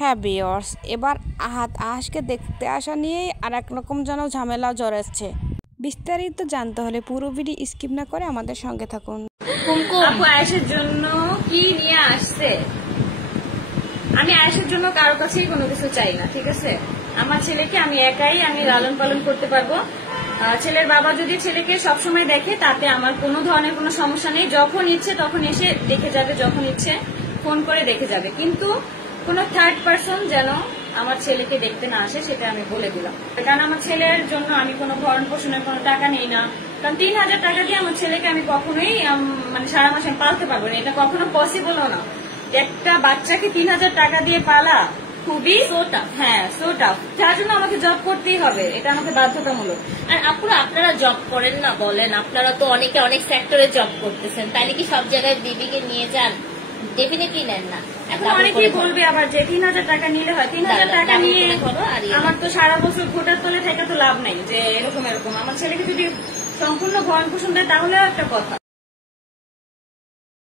হ্যাঁ ভিউয়ার্স, এবার আহাজকে দেখতে আসা নিয়েই আর এক রকম যেন ঝামেলা জড়াচ্ছে। বিস্তারিত জানতে হলে পুরো ভিডিও স্কিপ না করে আমাদের সঙ্গে থাকুন। আপু আয়েশের জন্য কি নিয়ে আসছে? আমি আয়েশের জন্য কারো কাছেই কোনো কিছু চাই না, ঠিক আছে? আমার ছেলেকে আমি একাই লালন পালন করতে পারবো। ছেলের বাবা যদি ছেলেকে সবসময় দেখে তাতে আমার কোনো ধরনের কোনো সমস্যা নেই। যখন ইচ্ছে তখন এসে দেখে যাবে, যখন ইচ্ছে ফোন করে দেখে যাবে, কিন্তু কোনো থার্ড পার্সন যেন আমার ছেলেকে দেখতে না আসে, সেটা আমি বলে দিলাম। কারণ আমার ছেলের জন্য আমি কোনো ভরণ পোষণের কোনো টাকা নেই না। কারণ ৩,০০০ টাকা দিয়ে আমার ছেলেকে আমি কখনোই মানে সারা মাসে পালতে পারবো না, এটা কখনো পসিবলও না। একটা বাচ্চাকে ৩,০০০ টাকা দিয়ে পালা খুবই সো টাফ। যার জন্য আমাকে জব করতেই হবে, এটা আমাকে বাধ্যতামূলক। আর আপুরা, আপনারা জব করেন না বলেন, আপনারা তো অনেকে অনেক সেক্টরে জব করতেছেন, তাইলে কি সব জায়গায় দিদিকে নিয়ে যান? ডেফিনেটলি নেন না। এখন অনেকেই বলবে আবার যে ৩,০০০ টাকা নিলে হয়, ৩,০০০ টাকা নিয়ে আমার তো সারা বছর ঘোটার তলে থেকে তো লাভ নাই। যে এরকম আমার ছেলেকে যদি সম্পূর্ণ ভরণ পোষণ দেয় তাহলেও একটা কথা।